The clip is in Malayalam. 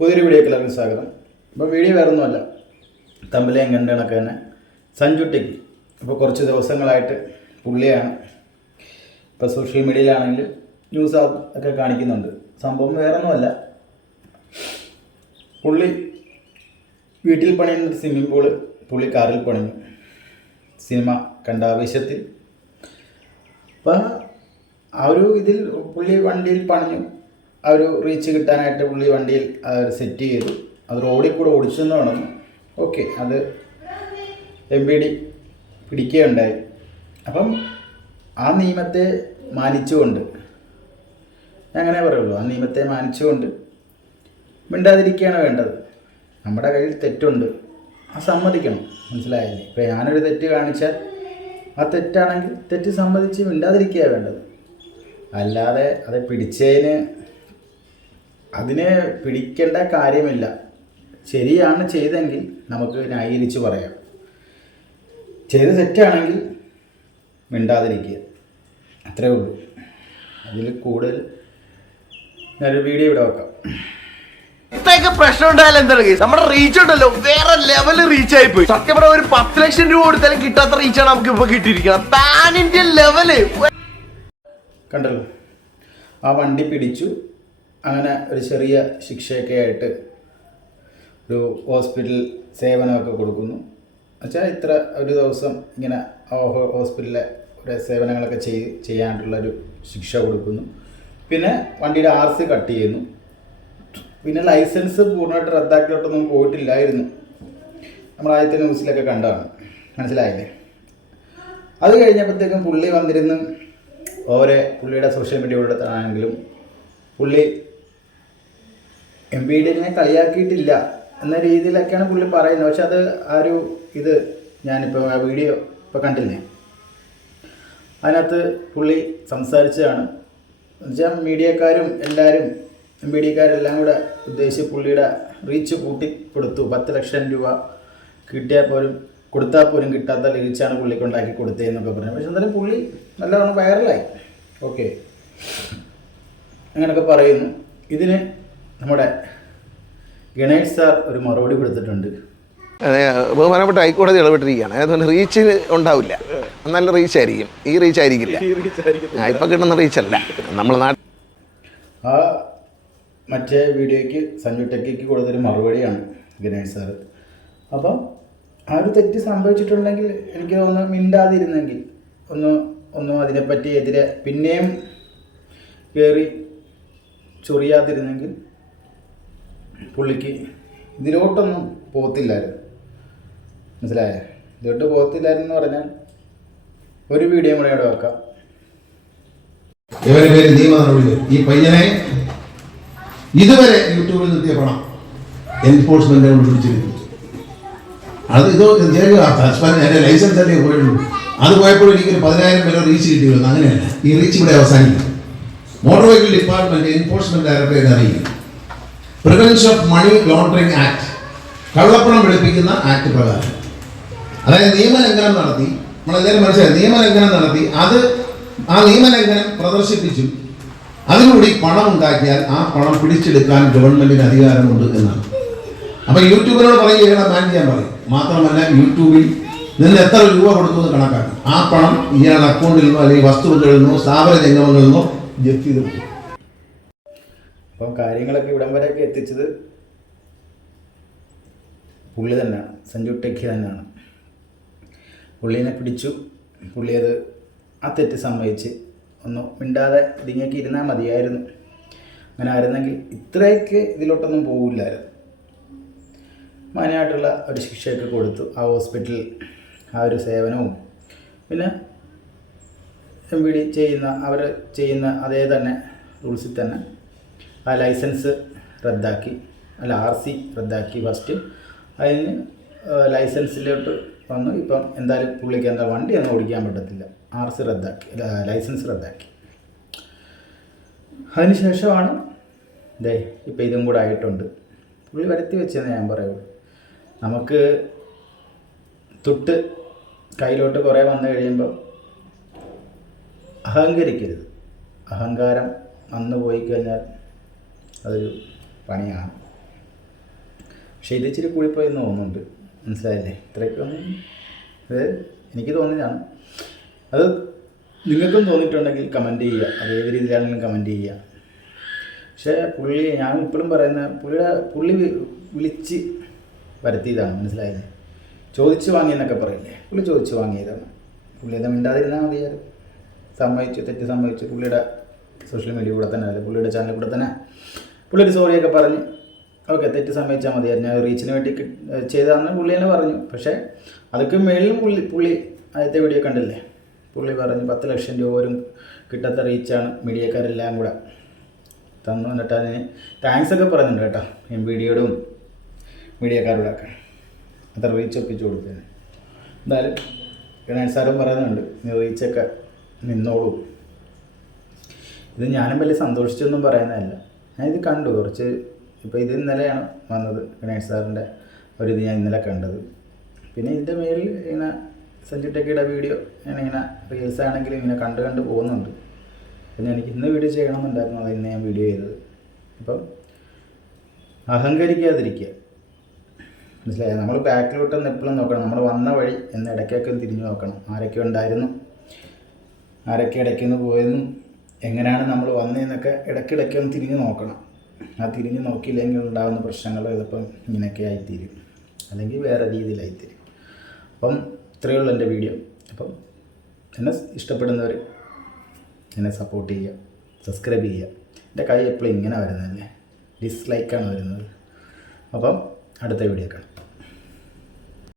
പുതിയൊരു വീഡിയോ എല്ലാവർക്കും സ്വാഗതം. ഇപ്പോൾ വീഡിയോ വേറെ ഒന്നുമല്ല തമ്പിലേയും കണ്ടണൊക്കെ തന്നെ സഞ്ജുട്ടിക്ക് ഇപ്പോൾ കുറച്ച് ദിവസങ്ങളായിട്ട് പുള്ളിയാണ്. ഇപ്പോൾ സോഷ്യൽ മീഡിയയിലാണെങ്കിൽ ന്യൂസ് ഒക്കെ കാണിക്കുന്നുണ്ട്. സംഭവം വേറെ ഒന്നുമല്ല പുള്ളി വീട്ടിൽ പണിയുന്ന സ്വിമ്മിംഗ് പൂൾ പുള്ളി കാറിൽ പണിഞ്ഞു. സിനിമ കണ്ട ആവേശത്തിൽ അപ്പോൾ ആ ഒരു ഇതിൽ പുള്ളി വണ്ടിയിൽ പണിഞ്ഞു. ആ ഒരു റീച്ച് കിട്ടാനായിട്ട് പുള്ളി വണ്ടിയിൽ സെറ്റ് ചെയ്തു. അത് റോഡിൽ കൂടെ ഓടിച്ചെന്ന് വേണം ഓക്കെ അത് എം ബി ഡി പിടിക്കുകയുണ്ടായി. അപ്പം ആ നിയമത്തെ മാനിച്ചുകൊണ്ട് ഞാൻ അങ്ങനെ പറയുള്ളൂ ആ നിയമത്തെ മാനിച്ചുകൊണ്ട് മിണ്ടാതിരിക്കുകയാണ് വേണ്ടത്. നമ്മുടെ കയ്യിൽ തെറ്റുണ്ട്. ആ സമ്മതിക്കണം. മനസ്സിലായില്ലേ? ഇപ്പം ഞാനൊരു തെറ്റ് കാണിച്ചാൽ ആ തെറ്റാണെങ്കിൽ തെറ്റ് സമ്മതിച്ച് മിണ്ടാതിരിക്കുകയാണ് വേണ്ടത്. അല്ലാതെ അത് പിടിച്ചതിന് അതിനെ പിടിക്കേണ്ട കാര്യമില്ല. ശരിയാണ് ചെയ്തെങ്കിൽ നമുക്ക് ന്യായീകരിച്ച് പറയാം. ചെയ്ത് തെറ്റാണെങ്കിൽ മിണ്ടാതിരിക്കുക. അത്രേ ഉള്ളൂ. അതിൽ കൂടുതൽ ഞാനൊരു വീഡിയോ ഇവിടെ വെക്കാം. ഇത്രയൊക്കെ പ്രശ്നം ഉണ്ടായാലും എന്താണ് നമ്മുടെ റീച്ച് ഉണ്ടല്ലോ. വേറെ ലെവൽ റീച്ച് ആയി പോയി സത്യം പറഞ്ഞ ഒരു പത്ത് ലക്ഷം രൂപ കൊടുത്താലും കിട്ടാത്ത റീച്ചാണ് നമുക്ക് ഇപ്പൊ കിട്ടിയിരിക്കുന്നത്. പാൻ ഇന്ത്യൻ ലെവൽ കണ്ടല്ലോ. ആ വണ്ടി പിടിച്ചു. അങ്ങനെ ഒരു ചെറിയ ശിക്ഷയൊക്കെ ആയിട്ട് ഒരു ഹോസ്പിറ്റൽ സേവനമൊക്കെ കൊടുക്കുന്നു. എന്നുവെച്ചാൽ ഇത്ര ഒരു ദിവസം ഇങ്ങനെ ഹോസ്പിറ്റലിലെ ഒരു സേവനങ്ങളൊക്കെ ചെയ്ത് ചെയ്യാനായിട്ടുള്ളൊരു ശിക്ഷ കൊടുക്കുന്നു. പിന്നെ വണ്ടിയുടെ ആർ സി കട്ട് ചെയ്യുന്നു. പിന്നെ ലൈസൻസ് പൂർണമായിട്ട് റദ്ദാക്കിയിട്ടൊന്നും പോയിട്ടില്ലായിരുന്നു. നമ്മൾ ആദ്യത്തെ ന്യൂസിലൊക്കെ കണ്ടതാണ്. മനസ്സിലായില്ലേ? അത് കഴിഞ്ഞപ്പോഴത്തേക്കും പുള്ളി വന്നിരുന്ന് ഓരോ പുള്ളിയുടെ സോഷ്യൽ മീഡിയയുടെ ആണെങ്കിലും പുള്ളി എം പി ഡിനെ കളിയാക്കിയിട്ടില്ല എന്ന രീതിയിലൊക്കെയാണ് പുള്ളി പറയുന്നത്. പക്ഷെ അത് ആ ഒരു ഇത് ഞാനിപ്പോൾ ആ വീഡിയോ ഇപ്പോൾ കണ്ടില്ലേ? അതിനകത്ത് പുള്ളി സംസാരിച്ചതാണ്. എന്നുവെച്ചാൽ മീഡിയക്കാരും എല്ലാവരും എം പി ഡിക്കാരെല്ലാം കൂടെ ഉദ്ദേശിച്ച് പുള്ളിയുടെ റീച്ച് കൂട്ടി കൊടുത്തു. പത്ത് ലക്ഷം രൂപ കിട്ടിയാൽ പോലും കൊടുത്താൽ പോലും കിട്ടാത്ത റീച്ചാണ് പുള്ളിക്ക് ഉണ്ടാക്കി കൊടുത്തതെന്നൊക്കെ പറഞ്ഞു. പക്ഷെ എന്തായാലും പുള്ളി നല്ലവണ്ണം വൈറലായി ഓക്കെ അങ്ങനെയൊക്കെ പറയുന്നു. ഇതിന് നമ്മുടെ ഗണേഷ് സാർ ഒരു മറുപടി കൊടുത്തിട്ടുണ്ട്. അതെ, ബഹുമാനപ്പെട്ട ഹൈക്കോടതി ഇടപെട്ടിരിക്കുകയാണ്. അതുകൊണ്ട് റീച്ച് ഉണ്ടാവില്ല. നല്ല റീച്ച് ആയിരിക്കും. ഈ റീച്ച് ആയിരിക്കില്ല. ഇപ്പം ഇപ്പൊ കിട്ടുന്ന റീച്ച് അല്ല. നമ്മൾ നാട്ടിൽ ആ മറ്റേ വീഡിയോയ്ക്ക് സഞ്ജു ടെക്കിക്ക് കൊടുത്തൊരു മറുപടിയാണ് ഗണേഷ് സാറ്. അപ്പം ആ ഒരു തെറ്റ് സംഭവിച്ചിട്ടുണ്ടെങ്കിൽ എനിക്ക് ഒന്ന് മിണ്ടാതിരുന്നെങ്കിൽ ഒന്ന് ഒന്നും അതിനെപ്പറ്റി എതിരെ പിന്നെയും കയറി ചൊറിയാതിരുന്നെങ്കിൽ പുള്ളിക്ക് ഇതിലോട്ടൊന്നും പോകത്തില്ലായിരുന്നു. മനസ്സിലായേ? ഇതിലോട്ട് പോകത്തില്ലായിരുന്നു പറഞ്ഞാൽ ഒരു വീഡിയോ കൂടെ ഇവിടെ വെക്കാം. ഈ പയ്യനെ ഇതുവരെ യൂട്യൂബിൽ നിർത്തിയ പണം എൻഫോഴ്സ്മെന്റ് കൊണ്ട് അത് ഇത് എന്റെ ലൈസൻസ് അല്ലേ പോയുള്ളൂ അത് പോയപ്പോൾ എനിക്ക് പതിനായിരം പേരെ റീച്ച് കിട്ടിയിരുന്നു. അങ്ങനെയല്ല. ഈ റീച്ച് ഇവിടെ അവസാനിക്കും motor vehicle department enforcement directorate അറിയിക്കും prevention of money laundering act കള്ളപ്പണം വെളുപ്പിക്കുന്ന ആക്ട് പ്രകാരം. അതായത് നിയമലംഘനം നടത്തി നമ്മളെല്ലാവരും മനസ്സിലായി നിയമലംഘനം നടത്തി അത് ആ നിയമലംഘനം പ്രദർശിപ്പിച്ചു അതിലൂടെ പണം ഉണ്ടാക്കിയാൽ ആ പണം പിടിച്ചെടുക്കാൻ ഗവൺമെന്റിന് അധികാരമുണ്ട് എന്നാണ്. അപ്പൊ യൂട്യൂബിനോട് പറയുകയാണ് ബാൻ ചെയ്യാൻ പറയും. മാത്രമല്ല യൂട്യൂബിൽ നിന്ന് എത്ര രൂപ കൊടുത്തു എന്ന് കണക്കാക്കും. ആ പണം ഇയാളുടെ അക്കൗണ്ടിൽ നിന്നോ അല്ലെങ്കിൽ വസ്തുവകളിൽ നിന്നോ സ്ഥാപന ജംഗമങ്ങളിൽ നിന്നോ ജപ്തി ചെയ്ത് അപ്പം കാര്യങ്ങളൊക്കെ ഇവിടം വരെയൊക്കെ എത്തിച്ചത് പുള്ളി തന്നെ സഞ്ജു ടെക്കി തന്നെയാണ്. പുള്ളീനെ പിടിച്ചു. പുള്ളി അത് ആ തെറ്റ് സമ്മതിച്ച് ഒന്ന് മിണ്ടാതെ ഇടുങ്ങിയൊക്കെ ഇരുന്നാൽ മതിയായിരുന്നു. അങ്ങനെ ആയിരുന്നെങ്കിൽ ഇത്രയൊക്കെ ഇതിലോട്ടൊന്നും പോകില്ലായിരുന്നു മാന്യമായിട്ടുള്ള ഒരു ശിക്ഷയൊക്കെ കൊടുത്തു. ആ ഹോസ്പിറ്റൽ ആ ഒരു സേവനവും. പിന്നെ എം ബി ഡി ചെയ്യുന്ന അവർ ചെയ്യുന്ന അതേ തന്നെ റൂൾസിൽ തന്നെ ആ ലൈസൻസ് റദ്ദാക്കി അല്ല ആർ സി റദ്ദാക്കി ഫസ്റ്റ്. അതിന് ലൈസൻസിലോട്ട് വന്നു. ഇപ്പം എന്തായാലും പുള്ളിക്ക് എന്താ വണ്ടി ഒന്നും ഓടിക്കാൻ പറ്റത്തില്ല. ആർ സി റദ്ദാക്കി ലൈസൻസ് റദ്ദാക്കി. അതിന് ശേഷമാണ് ദേ ഇപ്പം ഇതും കൂടെ ആയിട്ടുണ്ട്. പുള്ളി വരുത്തി വെച്ചെന്ന് ഞാൻ പറയുള്ളൂ. നമുക്ക് തൊട്ട് കയ്യിലോട്ട് കുറേ വന്നു കഴിയുമ്പോൾ അഹങ്കരിക്കരുത്. അഹങ്കാരം വന്നു പോയി കഴിഞ്ഞാൽ അതൊരു പണിയാണ്. പക്ഷേ ഇത് ഇച്ചിരി കൂടിപ്പോയെന്ന് തോന്നുന്നുണ്ട്. മനസ്സിലായില്ലേ? ഇത്രയൊക്കെ ഒന്നും ഇത് എനിക്ക് തോന്നിയതാണ്. അത് നിങ്ങൾക്കും തോന്നിയിട്ടുണ്ടെങ്കിൽ കമന്റ് ചെയ്യുക. അത് ഏത് രീതിയിലാണെങ്കിലും കമന്റ് ചെയ്യുക. പക്ഷേ പുള്ളി ഞാൻ ഇപ്പോഴും പറയുന്ന പുള്ളിയുടെ പുള്ളി വിളിച്ച് വരുത്തിയതാണ്. മനസ്സിലായില്ലേ? ചോദിച്ച് വാങ്ങിയെന്നൊക്കെ പറയില്ലേ? പുള്ളി ചോദിച്ച് വാങ്ങിയതാണ്. പുള്ളി മിണ്ടാതിരുന്നാൽ മതിയായിരുന്നു. സമ്മതിച്ചു തെറ്റ് സമ്മതിച്ചു. പുള്ളിയുടെ സോഷ്യൽ മീഡിയ കൂടെ തന്നെ അല്ലെ? പുള്ളിയുടെ ചാനൽ കൂടെ തന്നെ പുള്ളി ഒരു സോറിയൊക്കെ പറഞ്ഞ് ഓക്കെ തെറ്റ് സമ്മതിച്ചാൽ മതിയായിരുന്നു ഞാൻ റീച്ചിന് വേണ്ടി ചെയ്തതാണെന്ന് പുള്ളി തന്നെ പറഞ്ഞു. പക്ഷേ അതൊക്കെ മേളിലും പുള്ളി പുള്ളി ആദ്യത്തെ വീഡിയോ കണ്ടില്ലേ? പുള്ളി പറഞ്ഞു പത്ത് ലക്ഷം രൂപ പോലും കിട്ടാത്ത റീച്ചാണ് മീഡിയക്കാരെല്ലാം കൂടെ. തന്നു. എന്നിട്ട് അതിന് താങ്ക്സ് ഒക്കെ പറഞ്ഞിട്ടുണ്ട് കേട്ടോ എം വീഡിയോടും മീഡിയക്കാരോടും ഒക്കെ അത്ര റീച്ച് ഒപ്പിച്ച് കൊടുത്തതിന്. എന്തായാലും ഗണേഷ് സാറും പറയുന്നുണ്ട് നീ റീച്ചൊക്കെ നിന്നോളൂ. ഇത് ഞാനും വലിയ സന്തോഷിച്ചൊന്നും പറയുന്നതല്ല. ഞാൻ ഇത് കണ്ടു. കുറച്ച് ഇപ്പോൾ ഇത് ഇന്നലെയാണ് വന്നത് ഗണേഷ് സാറിന്റെ ഒരു ഇത് ഞാൻ ഇന്നലെ കണ്ടത്. പിന്നെ ഇതിന്റെ മേളിൽ ഇങ്ങനെ സഞ്ജു ടെക്കിയുടെ വീഡിയോ ഞാനിങ്ങനെ റീൽസ് ആണെങ്കിലും ഇങ്ങനെ കണ്ട് കണ്ട് പോകുന്നുണ്ട്. പിന്നെ എനിക്ക് ഇന്ന് വീഡിയോ ചെയ്യണമെന്നുണ്ടായിരുന്നു. അത് ഇന്ന് ഞാൻ വീഡിയോ ചെയ്തത്. അപ്പം അഹങ്കരിക്കാതിരിക്കുക. മനസ്സിലായോ? നമ്മൾ ബാക്കിലോട്ടൊന്ന് എപ്പോഴും നോക്കണം. നമ്മൾ വന്ന വഴി എന്ന് ഇടയ്ക്കൊക്കെ തിരിഞ്ഞു നോക്കണം. ആരൊക്കെ ഉണ്ടായിരുന്നു? ആരൊക്കെ ഇടയ്ക്കൊന്ന് പോയെന്നും എങ്ങനെയാണ് നമ്മൾ വന്നതെന്നൊക്കെ ഇടയ്ക്കിടയ്ക്ക് ഒന്ന് തിരിഞ്ഞ് നോക്കണം. ആ തിരിഞ്ഞ് നോക്കിയില്ലെങ്കിൽ ഉണ്ടാകുന്ന പ്രശ്നങ്ങൾ ഇതിപ്പം ഇങ്ങനെയൊക്കെ ആയിത്തീരും. അല്ലെങ്കിൽ വേറെ രീതിയിലായിത്തീരും. അപ്പം ഇത്രയേ ഉള്ളൂ എന്റെ വീഡിയോ. അപ്പം എന്നെ ഇഷ്ടപ്പെടുന്നവർ എന്നെ സപ്പോർട്ട് ചെയ്യുക സബ്സ്ക്രൈബ് ചെയ്യുക. എന്റെ കൈ എപ്പോഴും ഇങ്ങനെ വരുന്നതല്ലേ? ഡിസ്ലൈക്കാണ് വരുന്നത്. അപ്പം അടുത്ത വീഡിയോ കാണാം.